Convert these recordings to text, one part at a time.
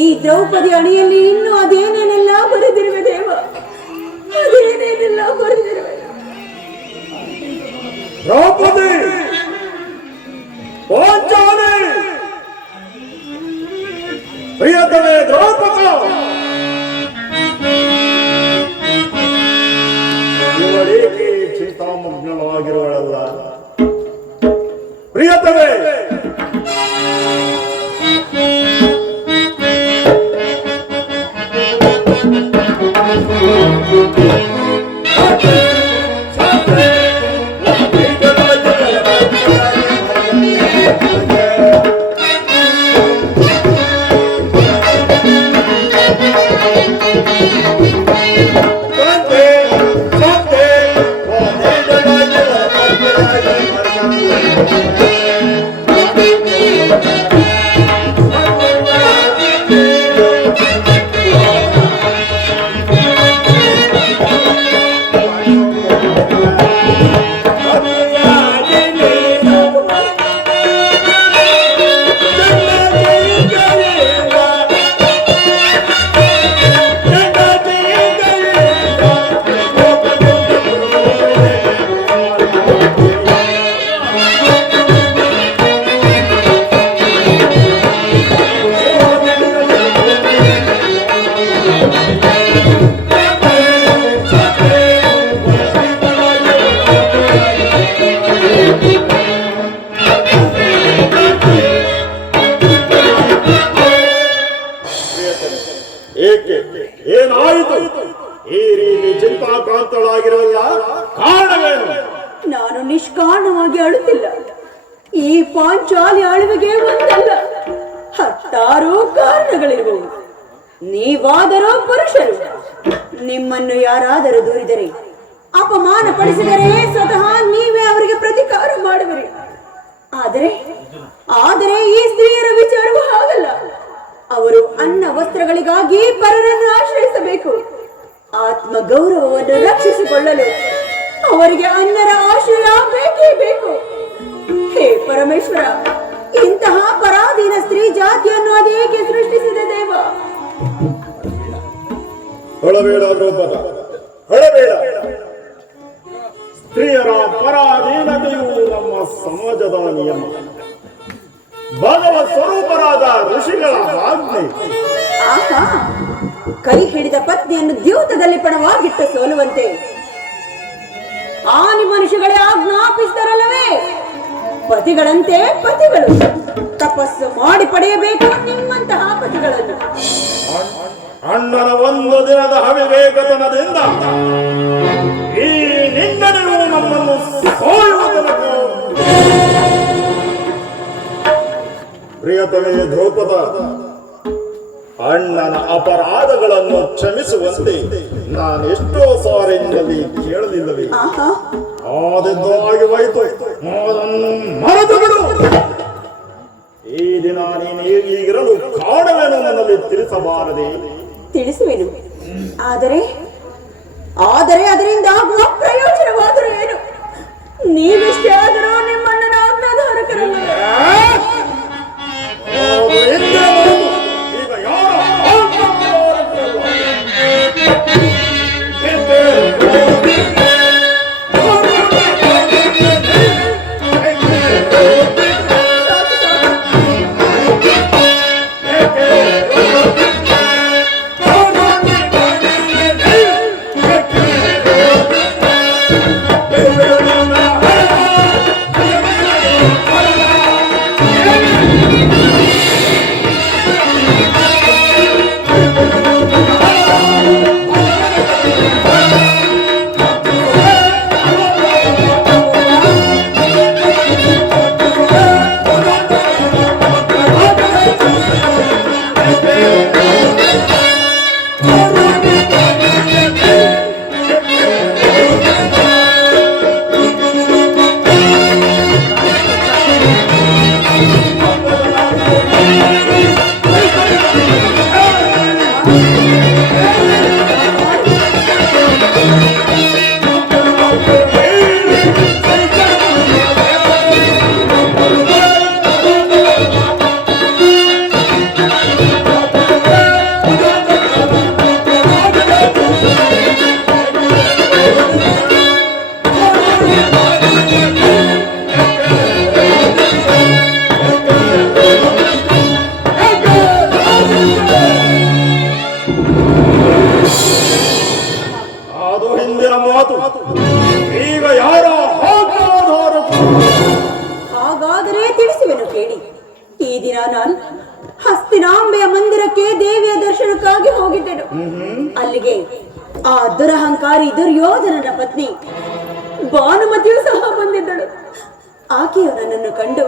ಈ ದ್ರೌಪದಿ ಅಣಿಯಲ್ಲಿ ಇನ್ನು ಅದೇನೇನೆಲ್ಲ ಬರೆದಿರುವೆ ದೇವ, ಅದೇನೇನೆಲ್ಲ ಬರೆದಿರುವೆ. ದ್ರೌಪದಿ, ಪಾಂಚಾಲಿ, ಪ್ರಿಯತಮೆ ದ್ರೌಪದಿ, ಇವಳೇಕೆ ಚಿಂತಾಮಗ್ನಳಾಗಿರುವಳಲ್ಲ? ಪ್ರಿಯತಮೆ, ಏನಾಯಿತು? ಈ ರೀತಿ ಚಿಂತಾಕ್ರಾಂತಳಾಗಿರಲ್ಲ, ಕಾರಣವೇನು? ನಾನು ನಿಷ್ಕಾರಣವಾಗಿ ಅಳುತ್ತಿಲ್ಲ. ಈ ಪಾಂಚಾಲಿ ಅಳುವಿಗೆ ಒಂದಲ್ಲ, ಹತ್ತಾರು ಕಾರಣಗಳಿರುವವು. ನೀವಾದರೂ ಪುರುಷರು. ನಿಮ್ಮನ್ನು ಯಾರಾದರೂ ದೂರಿದರೆ, ಅಪಮಾನ ಪಡಿಸಿದರೆ ಸ್ವತಃ ನೀವೇ ಅವರಿಗೆ ಪ್ರತಿಕಾರ ಮಾಡುವಿರಿ. ಆದರೆ ಈ ಸ್ತ್ರೀಯರ ವಿಚಾರವೂ ಹಾಗಲ್ಲ. ಅವರು ಅನ್ನ ವಸ್ತ್ರಗಳಿಗಾಗಿ ಪರರನ್ನು ಆಶ್ರಯಿಸಬೇಕು. ಆತ್ಮ ಗೌರವವನ್ನು ರಕ್ಷಿಸಿಕೊಳ್ಳಲು ಅವರಿಗೆ ಅನ್ಯರ ಆಶ್ರಯ ಬೇಕೇ ಬೇಕು. ಹೇ ಪರಮೇಶ್ವರ, ಇಂತಹ ಪರಾಧೀನ ಸ್ತ್ರೀ ಜಾತಿಯನ್ನು ಅದೇಕೆ ಸೃಷ್ಟಿಸಿದೆ ದೇವ? ಹೊಳಬೇಡ ದ್ರೌಪದ, ಹೊಳಬೇಡ. ಸ್ತ್ರೀಯರ ಪರಾಧೀನತೆಯು ನಮ್ಮ ಸಮಾಜದ ನಿಯಮ, ಭಗವ ಸ್ವರೂಪರಾದ ಋಷಿಗಳ ಆಜ್ಞೆ. ಆಹಾ, ಕೈ ಹಿಡಿದ ಪತ್ನಿಯನ್ನು ದ್ಯೂತದಲ್ಲಿ ಪಣವಾಗಿಟ್ಟು ಸೋಲುವಂತೆ ಆನಿ ಮನುಷ್ಯಗಳೇ ಆಜ್ಞಾಪಿಸಿದರಲ್ಲವೇ? ಪತಿಗಳಂತೆ ಪತಿಗಳು ತಪಸ್ಸು ಮಾಡಿ ಪಡೆಯಬೇಕು ನಿಮ್ಮಂತಹ ಪತಿಗಳನ್ನು. ಅಣ್ಣನ ಒಂದು ದಿನದ ಅವಿವೇಕತನದಿಂದ ಈ ನಿಂದನೆಯು ನಮ್ಮನ್ನು ಸೋಯುವ ತನಕ. ಪ್ರಿಯತಮೆ ದ್ರೌಪದ, ಅಣ್ಣನ ಅಪರಾಧಗಳನ್ನು ಕ್ಷಮಿಸುವಂತೆ ನಾನೆಷ್ಟೋ ಸಾರಿನಲ್ಲಿ ಕೇಳಲಿಲ್ಲವೇ? ಆದದ್ದು ಆಗಿ ಹೋಯಿತು, ಅದನ್ನು ಮರೆತು ಬಿಡು. ಸಮಯದಲ್ಲಿ ತಿಳಿಸಬಾರದೆ? ತಿಳಿಸುವೆನು. ಆದರೆ ಆದರೆ ಅದರಿಂದ ಆಗುವ ಪ್ರಯೋಜನವಾದರೂ ಏನು? ನೀವೆಷ್ಟೇ ಆದರೂ ನಿಮ್ಮಣ್ಣನ ಆಜ್ಞಾಧಾರಕರಲ್ಲ. ಈಗ ಯಾರ ಈಗ ಯಾರ ಹಾಗಾದರೆ ತಿಳಿಸುವೆನು ಕೇಳಿ. ಈ ದಿನ ನಾನು ಹಸ್ತಿನಾಂಬೆಯ ಮಂದಿರಕ್ಕೆ ದೇವಿಯ ದರ್ಶನಕ್ಕಾಗಿ ಹೋಗಿದ್ದೆನು. ಅಲ್ಲಿಗೆ ಆ ದುರಹಂಕಾರಿ ದುರ್ಯೋಧನನ ಪತ್ನಿ ಭಾನುಮತಿಯು ಸಹ ಬಂದಿದ್ದಳು. ಆಕೆಯು ನನ್ನನ್ನು ಕಂಡು,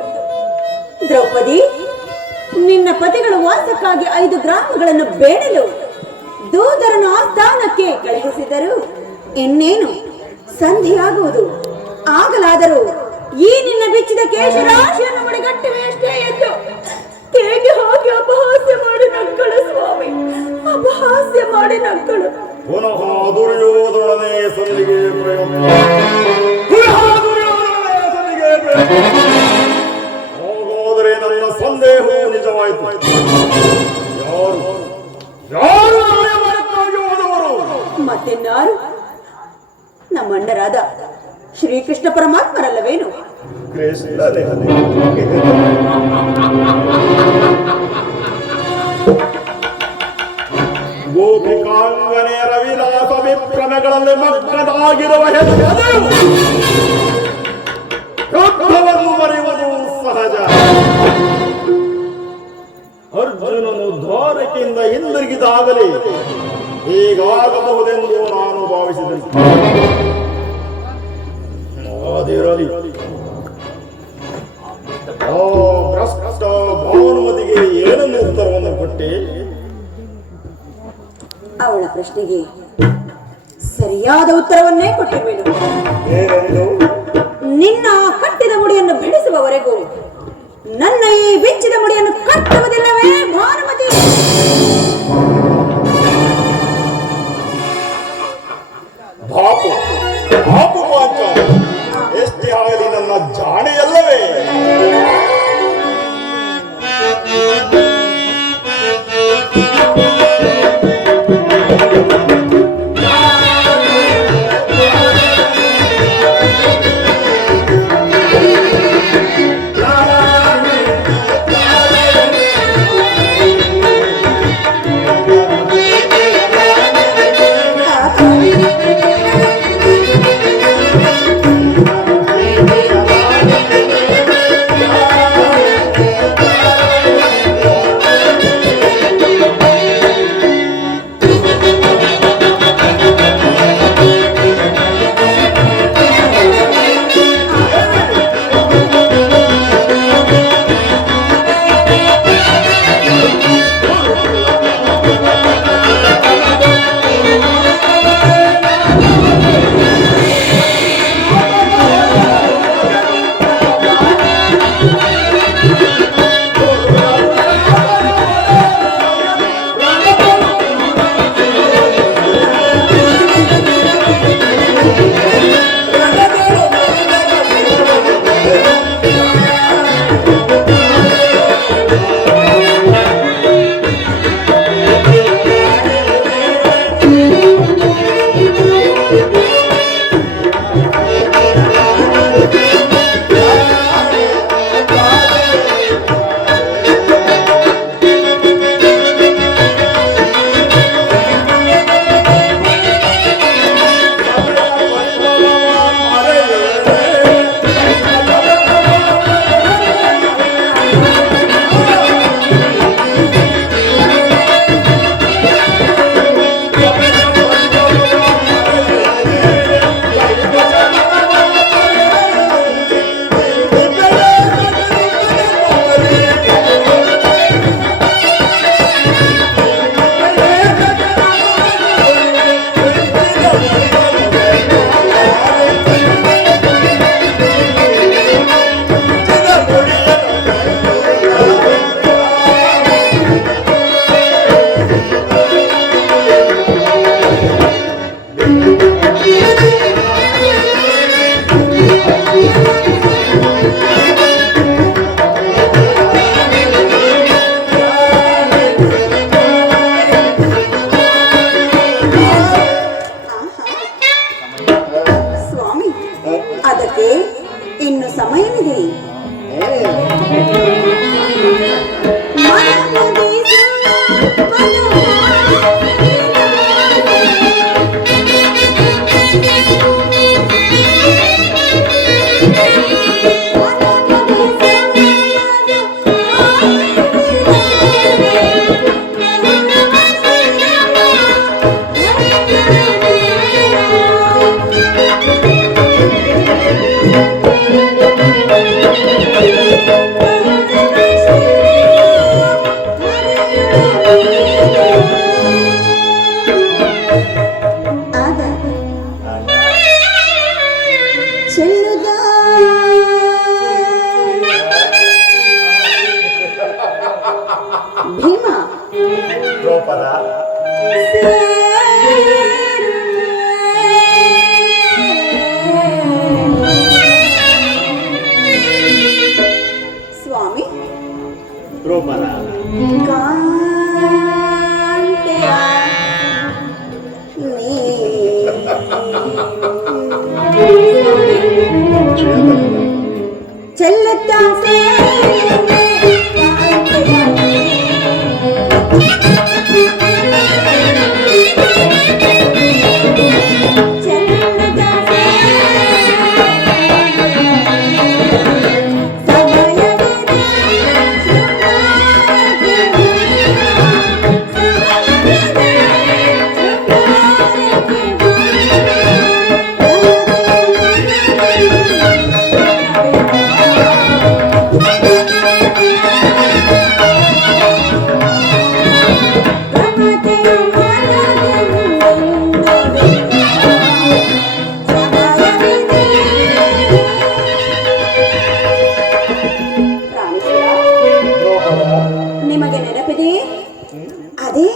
ದ್ರೌಪದಿ, ನಿನ್ನ ಪತಿಗಳ ವಾಸಕ್ಕಾಗಿ 5 ಗ್ರಾಮಗಳನ್ನು ಬೇಡಲು ದೂತರನ್ನು ಆಸ್ಥಾನಕ್ಕೆ ಕಳುಹಿಸಿದರು. ಇನ್ನೇನು ಸಂಧಿಯಾಗುವುದು. ಆಗಲಾದರೂ ಈ ನಿನ್ನ ಬಿಚ್ಚಿದ ಕೇಶರಾಶಿಯನ್ನು ಮಡಿಗಟ್ಟುವೆಯಷ್ಟೇ ಎಂದು ಹೇಗೆ ಹೋಗಿ ಅಪಹಾಸ್ಯ ಮಾಡಿ ನಕ್ಕಳು ಸ್ವಾಮಿ, ಅಪಹಾಸ್ಯ ಮಾಡಿ ನಕ್ಕಳು. ಪುನಃ ದುರ್ಯೋಧನನೇ ಸಂಧಿಗೆ ಪ್ರಯತ್ನ. ಹೋಗೋದರೆ ನನ್ನ ಸಂದೇಹವು ನಿಜವಾಯಿತು. ಯಾರು ಹೋದವರು? ಮತ್ತಿನ್ನಾರು? ನಮ್ಮಣ್ಣರಾದ ಶ್ರೀಕೃಷ್ಣ ಪರಮಾತ್ಮರಲ್ಲವೇನು? ಕೃಷ್ಣನೇ. ಗೋಪಿಕಾಂಗನೆಯರ ವಿಲಾಸ ವಿಭ್ರಮೆಗಳಲ್ಲಿ ಮಗ್ನರಾಗಿರುವ ಯುದ್ಧವನ್ನು ಮರೆಯುವುದು ಸಹಜ. ಅರ್ಜುನನು ದ್ವಾರಕೆಯಿಂದ ಹಿಂದಿರುಗಿದಾಗಲೇ ಹೀಗಾಗಬಹುದೆಂದು ನಾನು ಭಾವಿಸಿದೆನು. ಅದಿರಲಿ, ಆ ಭ್ರಷ್ಟ ಭಾನುಮತಿಗೆ ಏನನ್ನು ಉತ್ತರವನ್ನು ಕೊಟ್ಟೆ? ಅವಳ ಪ್ರಶ್ನೆಗೆ ಸರಿಯಾದ ಉತ್ತರವನ್ನೇ ಕೊಟ್ಟಿರುವೆನು. ನಿನ್ನ ಕಟ್ಟಿದ ಮುಡಿಯನ್ನು ಬಿಡಿಸುವವರೆಗೂ ನನ್ನ ಈ ಬೆಚ್ಚಿದ ಮುಡಿಯನ್ನು ಕಟ್ಟುವುದಿಲ್ಲವೇ ಭಾನುಮತಿ? ಎಷ್ಟೇ ಆಗಲಿ ನನ್ನ ಜಾಣೆಯಲ್ಲವೇ? ದ್ರೌಪದ ಸ್ವಾಮಿ ದ್ರೌಪದ ಕಾಂತೆಯ ಚೆಲ್ಲುತ್ತಾ ನಿಮಗೆ ನೆನಪಿದೆಯೇ? ಅದೇ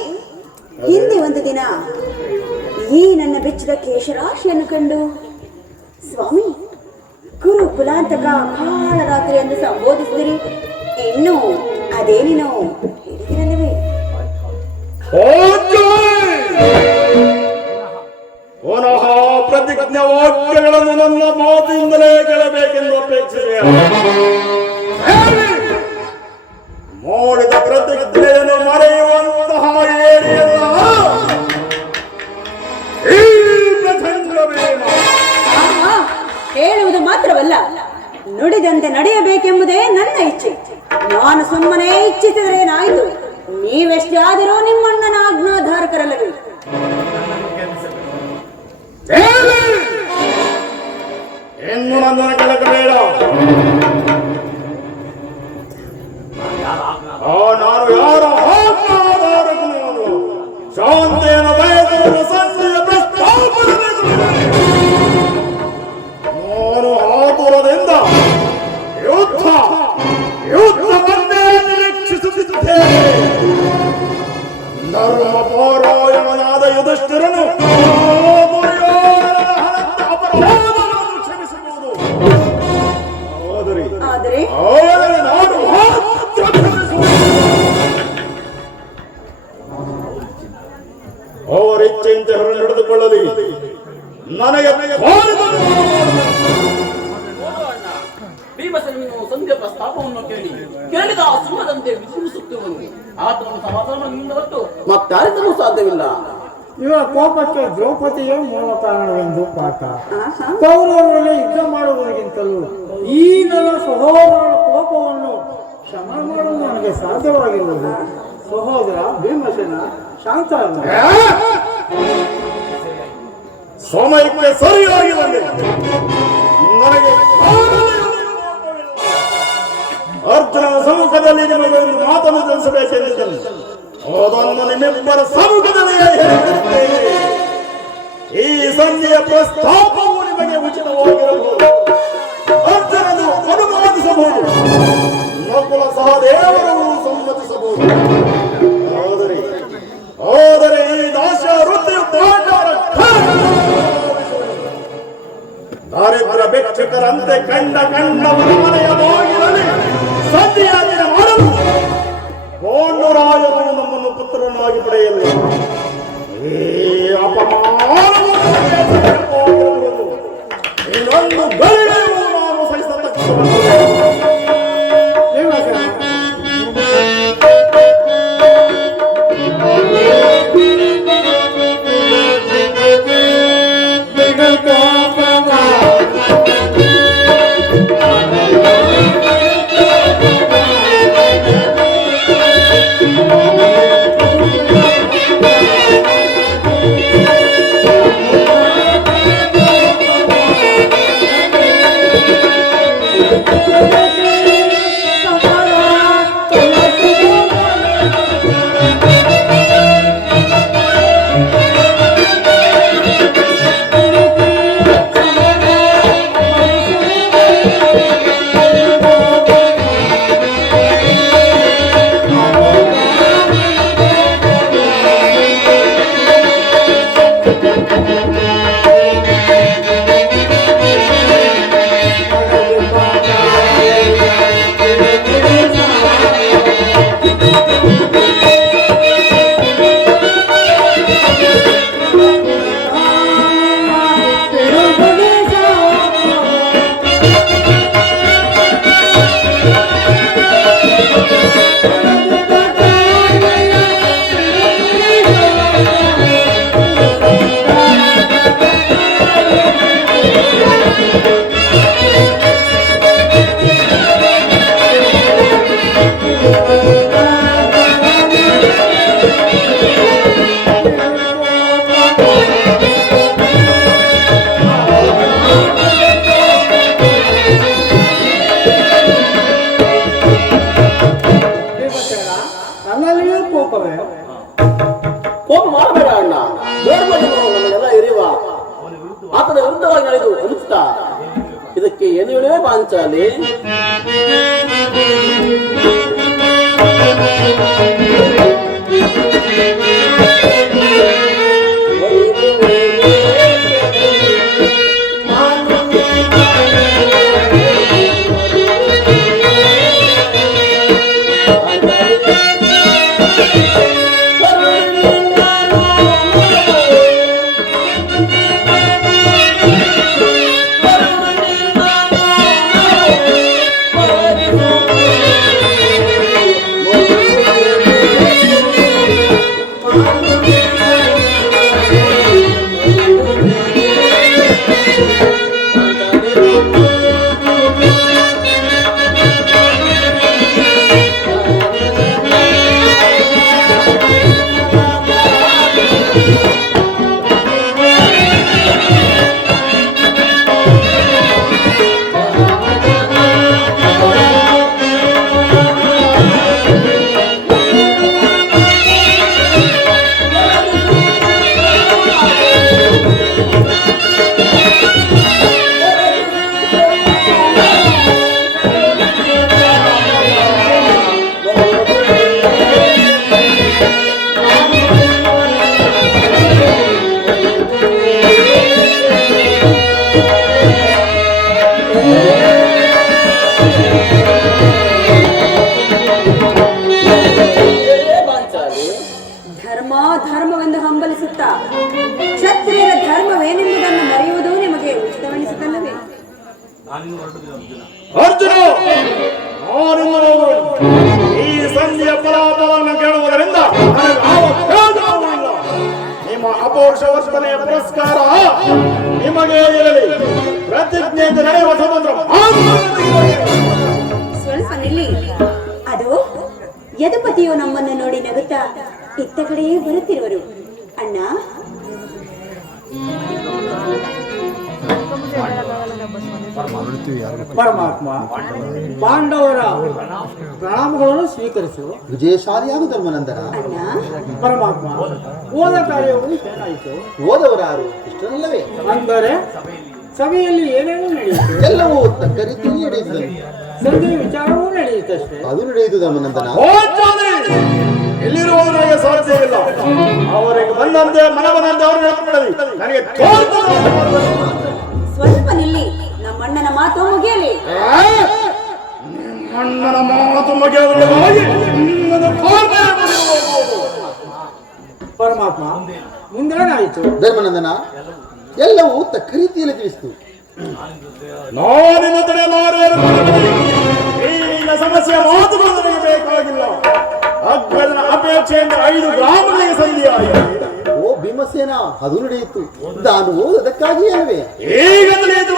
ಹಿಂದೆ ಒಂದು ದಿನ ಈ ನನ್ನ ಬೆಚ್ಚದ ಕೇಶರಾಶಿಯನ್ನು ಕಂಡು ಸ್ವಾಮಿ ಗುರು ಕುಲಾಂತಕ ಕಾಳರಾತ್ರಿ ಎಂದು ಸಂಬೋಧಿಸಿದಿರಿ. ಇನ್ನು ಅದೇ ನೀನು ಹೇಳಿದಿರಲ್ಲವೇ? ಪುನಃ ಪ್ರತಿಜ್ಞಾ ವಾಕ್ಯಗಳನ್ನು ನನ್ನ ಮಾತಿನಿಂದಲೇ ಕೇಳಬೇಕೆಂದು ಅಪೇಕ್ಷಿಸಿದೆ. ಮಾಡಿದ ಪ್ರತಿಜ್ಞೆಯನ್ನು ಮರೆಯುವಂತಹ ಏರಿಯಲ್ಲ ಈ ಪ್ರಚಂಡವೇನ. ಹೇಳುವುದು ಮಾತ್ರವಲ್ಲ, ನುಡಿದಂತೆ ನಡೆಯಬೇಕೆಂಬುದೇ ನನ್ನ ಇಚ್ಛೆ. ನಾನು ಸುಮ್ಮನೆ ಇಚ್ಛಿಸಿದರೇನಾಯಿತು? ನೀವೆಷ್ಟೇ ಆದರೂ ನಿಮ್ಮಣ್ಣನ ಆಜ್ಞಾಧಾರಕರಲ್ಲವೇ? ಇನ್ನು ನನ್ನನ್ನು ಕೆಳಕಬೇಡ. ನಾನು ಯಾರ ಆಜ್ಞಾಧಾರಕನು? ಶಾಂತಿಯನ್ನು ಬಯಸುವ ಸಂಸ್ಥೆಯ ಪ್ರಸ್ತಾಪನೆ. ನಾನು ಆತುರದಿಂದ ಯುದ್ಧವನ್ನೇ ನಿರೀಕ್ಷಿಸುತ್ತಿದ್ದೇನೆ. ಧರ್ಮ ಪಾರಾಯಣನಾದ ಯುಧಿಷ್ಠಿರನು ಅಪರಾಧವನ್ನು ಕ್ಷಮಿಸಬಹುದು. ಆದರೆ ನಾನು ಮಾತ್ರ ಕ್ಷಮಿಸುವುದು. ಅವರ ಇಚ್ಛೆಯಂತೆ ಹೊರ ನಡೆದುಕೊಳ್ಳಲಿ. ನನಗೆ ಭೀಮಸೇನನು ಸಂಧ್ಯಾ ಪ್ರಸ್ತಾಪವನ್ನು ಕೇಳಿದ ಸಿಂಹದಂತೆ ವಿಜೃಂಭಿಸುತ್ತಿರುವನು. ಆತನನ್ನು ಸಮಾಧಾನದಿಂದ ಹೊರತು ಮತ್ತಾರಿಗೂ ಸಾಧ್ಯವಿಲ್ಲ. ಇವರ ಕೋಪಕ್ಕೆ ದ್ರೌಪದಿಯೇ ಮೂಲ ಕಾರಣವೆಂದು ಪಾಠ. ಕೌರವರಲ್ಲಿ ಯುದ್ಧ ಮಾಡುವುದಕ್ಕಿಂತಲೂ ಈ ನನ್ನ ಸಹೋದರರ ಕೋಪವನ್ನು ಶಮನ ಮಾಡಲು ನನಗೆ ಸಾಧ್ಯವಾಗಿರುವುದು. ಸಹೋದರ ಭೀಮಸೇನ ಶಾಂತ ಸಮಯಕ್ಕೆ ಸರಿಯಾಗಿ ಬಂದೆ. ನನಗೆ ಅರ್ಜುನನ ಸಮ್ಮುಖದಲ್ಲಿ ನಿಮಗೆ ಒಂದು ಮಾತನ್ನು ತಿಳಿಸಬೇಕೆಂದಿದ್ದನು. ಅದನ್ನು ನಿಮ್ಮಿಬ್ಬರ ಸಮ್ಮುಖದಲ್ಲಿಯೇ ಹೇಳಿದ್ದೇನೆ. ಈ ಸಂಧಿಯ ಪ್ರಸ್ತಾಪವು ನಿಮಗೆ ಉಚಿತವಾಗಿರಬಹುದು. ಅರ್ಜುನನು ಅನುಮೋದಿಸಬಹುದು, ನಕುಲ ಸಹದೇವರು ಸಮ್ಮತಿಸಬಹುದು. ಆದರೆ ಈ ದಾಸ್ಯ ವೃತ್ತಿಯು ದಾರಿದ್ರ ಭಿಕ್ಷುಕರಂತೆ ಕಂಡವರ ಮನೆಯ ಬಾಗಿಲಲ್ಲಿ ಸಂಧಿಯಾಚನೆ ಮಾಡಲು ಪಾಂಡುರಾಯರು ನಮ್ಮನ್ನು ಪುತ್ರನಾಗಿ ಪಡೆಯಲು ಈ ಅಪಮಾನವನ್ನು ಇನ್ನೊಂದು ಗಳಿಗೆಯೂ ನಾನು ಸಹಿಸತಕ್ಕದ್ದು. ಏನು ಹೇಳುವೆ ಪಾಂಚಾಲಿ? ಧರ್ಮವೆಂದು ಹಂಬಲಿಸುತ್ತಾ ಕ್ಷತ್ರಿಯರ ಧರ್ಮವೇನೆಂಬುದನ್ನು ಮರೆಯುವುದು ನಿಮಗೆ ಉಚಿತವೆನಿಸುತ್ತಲ್ಲವೇ? ಅರ್ಜುನ, ಈ ಸಂಧಿಯ ಫಲಾಫಲವನ್ನು ಕೇಳುವುದರಿಂದ ನಿಮ್ಮ ಅಪೌರುಷ ವರ್ತನೆಯ ಪುರಸ್ಕಾರ ನಿಮಗೆ ಇರಲಿ. ಪ್ರತಿಜ್ಞೆಯಿಂದ ನಡೆಯುವ ಸ್ವತಂತ್ರ ಸ್ವಲ್ಪ ನಿಲ್ಲಿ. ಅದು ಯದುಪತಿಯು ನಮ್ಮನ್ನು ನೋಡಿ ನಗುತ್ತಾ ಇತ್ತ ಕಡೆಯೇ ಬರುತ್ತಿರುವರು. ಅಣ್ಣ, ಪರಮಾತ್ಮ ಪಾಂಡವರ ಪ್ರಣಾಮಗಳನ್ನು ಸ್ವೀಕರಿಸು. ವಿಜಯಶಾಲಿಯಾದ ಧರ್ಮನಂದನ. ಅಣ್ಣ, ಪರಮಾತ್ಮ ಓದ ಕಾರ್ಯವು ಏನಾಯಿತು? ಓದವರಾರು ಇಷ್ಟರಲ್ಲವೇ? ಅಂದರೆ ಸಭೆಯಲ್ಲಿ ಏನೇನು ನಡೆಯಿತು? ಎಲ್ಲವೂ ತಕ್ಕ ರೀತಿಯಲ್ಲಿ ನಡೆಯುತ್ತದೆ. ಸಂಜೆ ವಿಚಾರವೂ ನಡೆಯುತ್ತಷ್ಟೇ. ಅದು ನಡೆಯುವುದು ಧರ್ಮನಂದನ. ಇಲ್ಲಿರುವುದರಿಗೆ ಸಾಧ್ಯವಿಲ್ಲ. ಅವರಿಗೆ ಬಂದಂತೆ ಮನವನಂತೆ ಅವರು ನನಗೆ ಸ್ವಲ್ಪ ನಿಲ್ಲಿ. ನಮ್ಮಣ್ಣನ ಮಾತು ಮುಗಿಯಲಿ. ಅಣ್ಣನ ಮಾತು ಮುಗಿಯುವುದರೊಳಗಾಗಿ ಪರಮಾತ್ಮ ಮುಂದೇನಾಯಿತು? ಧರ್ಮನಂದನ, ಎಲ್ಲವೂ ತಕ್ಕ ರೀತಿಯಲ್ಲಿ ತಿಳಿಸಿತು. ನಾನಿನ ತಡೆಯಲಾರೇನು. ಈಗ ಸಮಸ್ಯೆ ಮಾತುಗಳು ನನಗೆ ಬೇಕಾಗಿಲ್ಲ. ಅಗ್ಗದನ ಅಪೇಕ್ಷೆಯಿಂದ 5 ಗ್ರಾಮಗಳಿಗೆ ಸಂಧಿಯಾಯಿತು. ಓ ಭೀಮಸೇನ, ಅದು ನಡೆಯಿತು. ನಾನು ಓದಕ್ಕಾಗಿ ಅಲ್ವೇ? ಈಗ ತಿಳಿಯಿತು.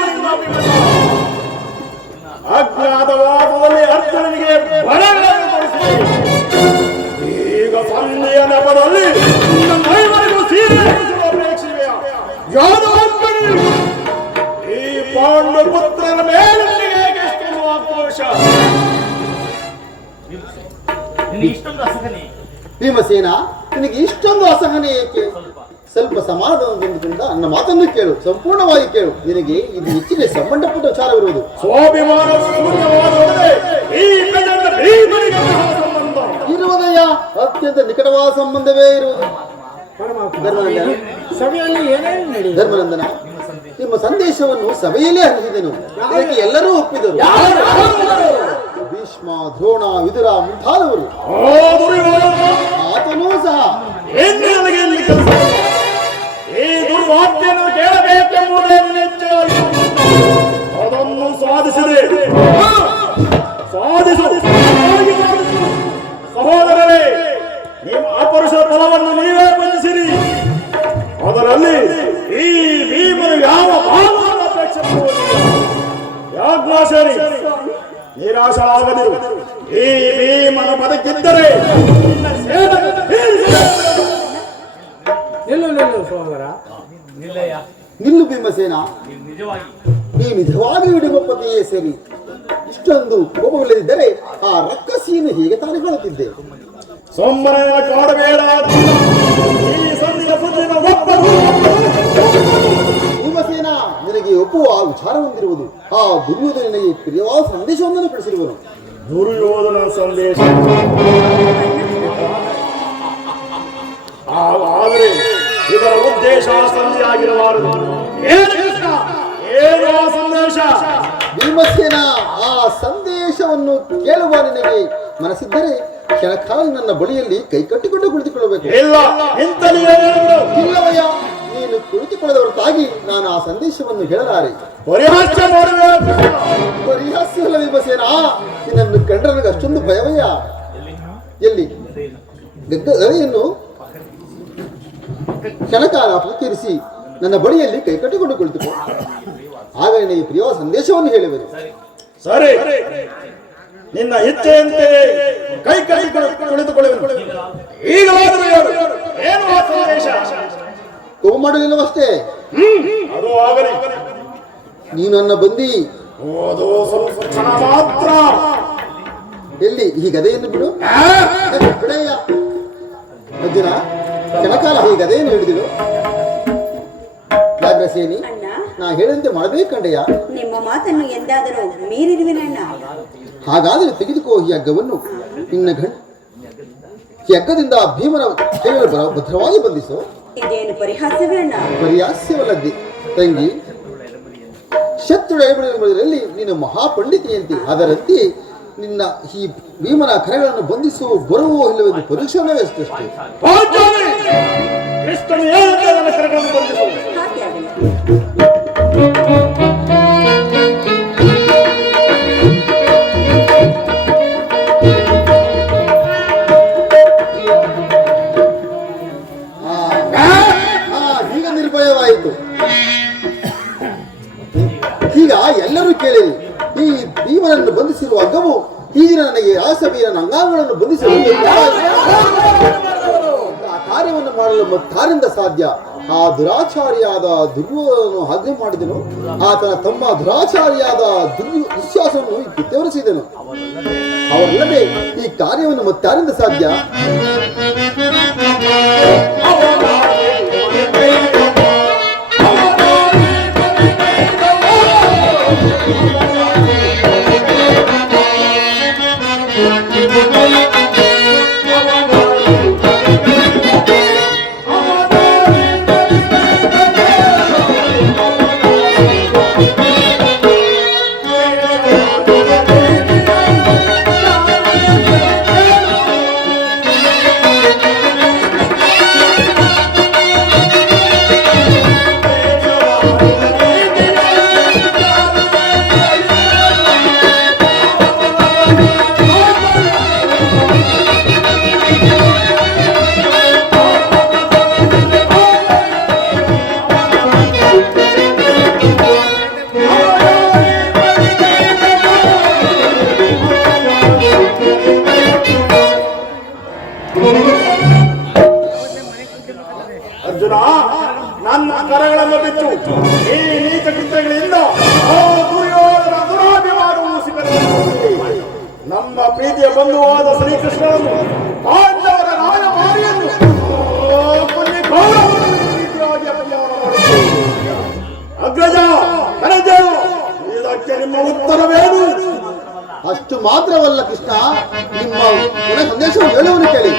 ಅಜ್ಞಾತವಾದದಲ್ಲಿ ಅರ್ಜುನನಿಗೆ ಬರಗಳನ್ನು ತೋರಿಸಿದೆ. ಈಗ ಸಂಧಿಯ ನೆಪದಲ್ಲಿ ನೈವರಿಗೂ ಸೀರೆ ಅಪೇಕ್ಷೆಯ ಈ ಪಾಂಡು ಪುತ್ರನ ಮೇಲೆ ನನಗೆ ಎಷ್ಟೊಂದು ಆಕ್ರೋಶ. ಭೀಮಸೇನ, ನಿನಗೆ ಇಷ್ಟೊಂದು ಅಸಹನೆ ಏಕೆ? ಸ್ವಲ್ಪ ಸಮಾಧಾನದಿಂದ ನನ್ನ ಮಾತನ್ನು ಕೇಳು, ಸಂಪೂರ್ಣವಾಗಿ ಕೇಳು. ನಿನಗೆ ಇದು ಹೆಚ್ಚಿನ ಸಂಬಂಧಪಟ್ಟ ವಿಚಾರವಿರುವುದು. ಸ್ವಾಭಿಮಾನ ಶೂನ್ಯವಾದೊಡನೆ ಈ ಪ್ರಚಂಡ ಭೀಮನಿಗೆ ಸಂಬಂಧ ಇರುವುದಯ್ಯ, ಅತ್ಯಂತ ನಿಕಟವಾದ ಸಂಬಂಧವೇ ಇರುವುದು. ಪರಮಾತ್ಮ ಧರ್ಮನಂದನ, ಸಭೆಯಲ್ಲಿ ಏನೇನು ನಡೆಯಿತು? ಧರ್ಮನಂದನ, ನಿಮ್ಮ ಸಂದೇಶವನ್ನು ಸಭೆಯಲ್ಲೇ ಹರಿಸಿದೆನು. ಅದಕ್ಕೆ ಎಲ್ಲರೂ ಒಪ್ಪಿದರು. ಭೀಷ್ಮ, ದ್ರೋಣ, ವಿದುರ ಮುಂತಾದವರು. ಆತನೂ ಸಹ ಈ ದುರ್ವಾರ್ತೆಯನ್ನು ಕೇಳಬೇಕೆಂಬುದೇ ನಿಶ್ಚಯ. ಅದನ್ನು ಸಾಧಿಸಿದೆ. ಸಹೋದರರೇ, ನಿಮ್ಮ ಅಪರುಷ ಫಲವನ್ನು ನೀವೇ ಬಂಧಿಸಿರಿ. ಅದರಲ್ಲಿ ಈ ಭೀಮನು ಯಾವ ಭಾವವನ್ನು ಅಪೇಕ್ಷೆ ಯಾಜ್ಞಾಸರಿ ನಿರಾಶರಾಗದಿರು. ಈ ಭೀಮನು ಬದುಕಿದ್ದರೆ ನಿಲ್ಲು ಸಹೋದರ, ನಿಲ್ಲು ಭೀಮಸೇನ. ನೀ ನಿಜವಾಗಿ ವಿಡಿಮಪ್ಪತೆಯೇ ಸರಿ. ಇಷ್ಟೊಂದು ಕೋಪವಿಲ್ಲದಿದ್ದರೆ ಆ ರಕ್ಕಸಿಯನ್ನು ಹೀಗೆ ತಾನೇ ಹೇಳುತ್ತಿದ್ದೆ. ಸೊಮ್ಮನೆಯ ಕಾಡಬೇಡ. ಈ ಸಂಧಿಯ ಸುದ್ದಿನ ಒಪ್ಪದು. ಭೀಮಸೇನ, ನಿನಗೆ ನಿನಗೆ ಒಪ್ಪುವ ವಿಚಾರ ಹೊಂದಿರುವುದು. ಆ ದುರ್ಯೋಧನಿಗೆ ಪ್ರಿಯವಾದ ಸಂದೇಶವೊಂದನ್ನು ಕಳಿಸಿರುವನು. ದುರ್ಯೋಧನ ಸಂದೇಶ. ಆದರೆ ಇದರ ಉದ್ದೇಶ ಸಂಧಿಯಾಗಿರಬಾರದು. ಏನು ಆ ಸಂದೇಶ? ಭೀಮಸೇನ, ಆ ಸಂದೇಶವನ್ನು ಕೇಳುವ ನಿನಗೆ ಮನಸ್ಸಿದ್ದರೆ ಕ್ಷಣಕಾಲ ನನ್ನ ಬಳಿಯಲ್ಲಿ ಕೈ ಕಟ್ಟಿಕೊಂಡು ಕುಳಿತುಕೊಳ್ಳಬೇಕು. ಇಲ್ಲ, ಇಲ್ಲವಯ್ಯ, ನೀನು ಕುಳಿತುಕೊಳ್ಳದ ಹೊರತಾಗಿ ನಾನು ಆ ಸಂದೇಶವನ್ನು ಹೇಳಲಾರೆ. ಪರಿಹಾಸ್ಯವಲ್ಲ ಭೀಮಸೇನ, ನಿನ್ನನ್ನು ಕಂಡ್ರೆ ನನಗೆ ಅಷ್ಟೊಂದು ಭಯವಯ್ಯ. ಎಲ್ಲಿ ಗದೆಯನ್ನು ಕ್ಷಣಕಾಲ ಅಪಕರಿಸಿ ನನ್ನ ಬಳಿಯಲ್ಲಿ ಕೈ ಕಟ್ಟಿಕೊಂಡು ಕುಳಿತುಕೋ. ಆಗ ನಿನಗೆ ಪ್ರಿಯವಾದ ಸಂದೇಶವನ್ನು ಹೇಳುವೆನು. ಸರಿ, ನಿನ್ನ ಇಚ್ಛೆಯಂತೆ ಕೈ ಕಟ್ಟಿಕೊಂಡು ಕುಳಿತುಕೊಳ್ಳುವೆನು. ಈಗಲಾದರೂ ಹೇಳು, ಏನು ಆ ಸಂದೇಶ? ಕೋಪ ಮಾಡಲಿಲ್ಲವಷ್ಟೇ. ಅದು ಆಗಲಿ. ನೀನು ನನ್ನ ಬಂದಿ. ಓದೋ ಸ್ವಲ್ಪ ಕ್ಷಣ ಮಾತ್ರ. ಎಲ್ಲಿ ಈ ಗದೆಯನ್ನು ಬಿಡು. ಬಿಡಯ್ಯ ಅರ್ಜುನ, ಕ್ಷಣಕಾಲ ಈ ಗದೆಯನ್ನು ಹಿಡಿದಿಡು. ವ್ಯಾಘ್ರಸೇನಿ, ಅಣ್ಣ, ನಾ ಹೇಳಂತೆ ಮಾಡಬೇಕಂಡೆಯ. ನಿಮ್ಮ ಮಾತನ್ನು ಎಂದಾದರೂ ಮೀರಿರುವಿನಣ್ಣ. ಹಾಗಾದರೆ ತೆಗೆದುಕೋ ಈ ಹಗ್ಗವನ್ನು. ನಿನ್ನ ಈ ಹಗ್ಗದಿಂದ ಭೀಮನ ಕೈಗಳು ಭದ್ರವಾಗಿ ಬಂಧಿಸು. ಇದೇನು ಪರಿಹಾಸ್ಯವೇ ಅಣ್ಣ? ಪರಿಹಾಸ್ಯವಲ್ಲದ್ದಿ ತಂಗಿ. ಶತ್ರು ಎಳೆಬಡಿಯಲ್ಲಿ ನೀನು ಮಹಾಪಂಡಿತಿಯಂತೆ, ಅದರಂತೆ ನಿನ್ನ ಈ ಭೀಮನ ಕರೆಗಳನ್ನು ಬಂಧಿಸು ಬರುವೋ ಇಲ್ಲವೆಂದು ಪರೀಕ್ಷಣವೇ ಅಷ್ಟೇ. ಹಾಗೆ ಆಗಲಿ. ಈಗ ನಿರ್ಭಯವಾಯಿತು. ಈಗ ಎಲ್ಲರೂ ಕೇಳಿರಿ, ಈ ಭೀಮನನ್ನು ಬಂಧಿಸಿರುವ ಹಗ್ಗವು ಈಗಿನ ನನಗೆ ರಾಸಬೀರನ ಅಂಗಾಂಗಗಳನ್ನು ಬಂಧಿಸಲು ಆ ಕಾರ್ಯವನ್ನು ಮಾಡಲು ಮತ್ತಾರಿಂದ ಸಾಧ್ಯ? ಆ ದುರಾಚಾರಿಯಾದ ದುರ್ಯೋಧನನು ಆಜ್ಞೆ ಮಾಡಿದನು. ಆತನ ತಮ್ಮ ದುರಾಚಾರಿಯಾದ ದುಶ್ಯಾಸನನ್ನು ಕಿತ್ತವರಿಸಿದನು. ಅವರಲ್ಲದೆ ಈ ಕಾರ್ಯವನ್ನು ಮತ್ತಾರಿಂದ ಸಾಧ್ಯ? ಅರ್ಜುನ, ನನ್ನ ಕರಗಳನ್ನು ಬಿಟ್ಟು ಈ ನೀಚ ಕೃತ್ಯಗಳಿಂದ ದುರ್ಯೋಧನ ದುರಾಭಿಮಾನವು ಸಿಗಲಿದೆ. ನಮ್ಮ ಪ್ರೀತಿಯ ಬಂಧುವಾದ ಶ್ರೀಕೃಷ್ಣನನ್ನು, ಪಾಂಡವರ ರಾಯಭಾರಿಯನ್ನು ಅಗ್ರಜ, ಇದಕ್ಕೆ ನಿಮ್ಮ ಉತ್ತರವೇನು? ಅಷ್ಟು ಮಾತ್ರವಲ್ಲ ಕೃಷ್ಣ, ನಿಮ್ಮ ಕೊನೆ ಸಂದೇಶವನ್ನು ಹೇಳುವನು ಕೇಳಿ.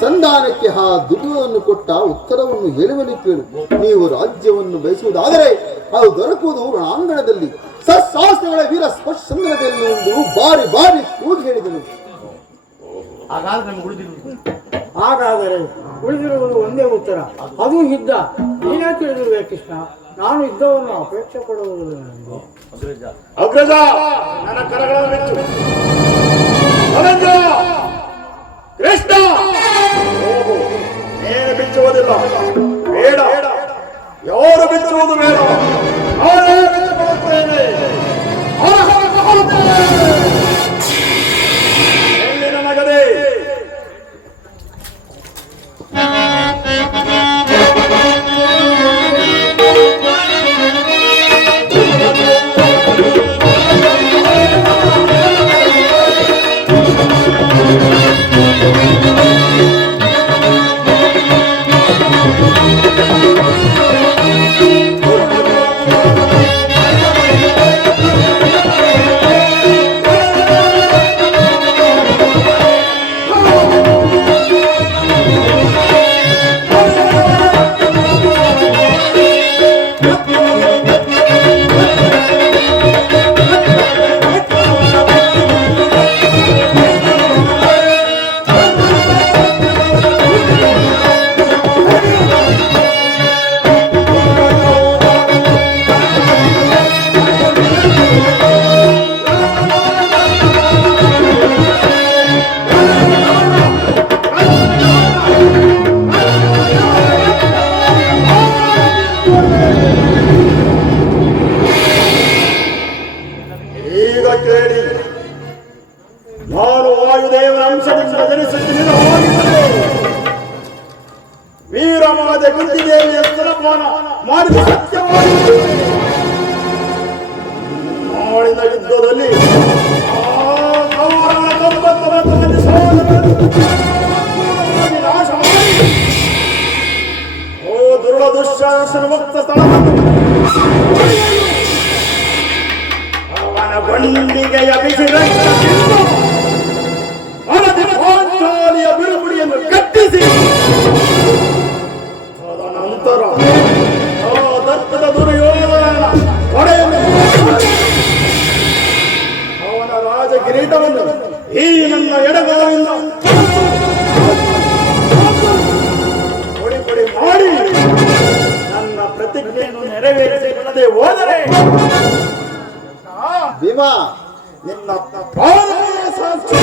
ಸಂಧಾನಕ್ಕೆ ಆ ದುಡ್ಡನ್ನು ಕೊಟ್ಟ ಉತ್ತರವನ್ನು ಹೇಳುವಲ್ಲಿ ಕೇಳು. ನೀವು ರಾಜ್ಯವನ್ನು ಬಯಸುವುದಾದರೆ ಅದು ದೊರಕುವುದು ರಣಾಂಗಣದಲ್ಲಿ ಸಶಾಸ್ತ್ರಗಳ ವೀರ ಸ್ಪರ್ಶ ಸಂದರ್ಭದಲ್ಲಿ ಎಂದು ಬಾರಿ ಬಾರಿ ಕೂಗಿ ಹೇಳಿದನು. ಹಾಗಾದರೆ ಉಳಿದಿರುವುದು ಒಂದೇ ಉತ್ತರ, ಅದು ಯುದ್ಧ. ನೀನೇ ತಿಳಿದಿರುವೆ ಕೃಷ್ಣ, ನಾನು ಯುದ್ಧವನ್ನು ಅಪೇಕ್ಷೆ ಪಡುವುದಿಲ್ಲ. ನನಗೆ ಅಗ್ರಜ, ನನ್ನ ಕರಗಳನ್ನು ಬಿಚ್ಚು. ಅನಂತ, ಕೃಷ್ಣ, ಹೋಗು. ನೀನು ಬಿಚ್ಚುವುದಿಲ್ಲ, ಬೇಡ. ಯಾರು ಬಿಚ್ಚುವುದು ಬೇಡ, ನಾನೇ ಬಿಚ್ಚುಕೊಳ್ಳುತ್ತೇನೆ. ಎಲ್ಲಿ ನಮಗದೆ ಈಗ ಕೇಳಿ. ನಾನು ವಾಯುದೇವನ ಅಂಶದಿಂದ ಜನಿಸುತ್ತಿದ್ದ ವೀರಮಾತೆ ಕುಂತಿದೇವಿಯ ಸ್ತನಪಾನ ಮಾಡಿದ ಸತ್ಯವಾಗಿ ನಾಳಿನ ಯುದ್ಧದಲ್ಲಿ ಕೌರವರ 99 ಮಂದಿ ಸಹೋದರರನ್ನು ನಾಶ ಮಾಡಿ ಓ ದುರುಳ ದುಶ್ಯಾಸನ ಮುಕ್ತ ಸ್ಥಳವನ್ನು ಅವನ ಗಂಡಿಗೆಯ ಬಿಸಿ ರಕ್ತದಿಂದ ಹಳದಿ ಪಾಂಚಾಲಿಯ ಬಿರುಮುಡಿಯನ್ನು ಕಟ್ಟಿಸಿ ತದನಂತರ ಆ ದತ್ತದ ದುರ್ಯೋಧನನ ಹೊಡೆಯನ್ನು ಅವನ ರಾಜ ಕಿರೀಟವನ್ನು ಈ ನನ್ನ ಎಡಗದಿಂದ ಪುಡಿ ಪುಡಿ ಮಾಡಿ ನನ್ನ ಪ್ರತಿಜ್ಞೆಯನ್ನು ನೆರವೇರಿಸಿಕೊಳ್ಳದೆ ಹೋದರೆ ಭೀಮಾ, ನಿನ್ನ ಪಾದಗಳ ಸಾಕ್ಷಿ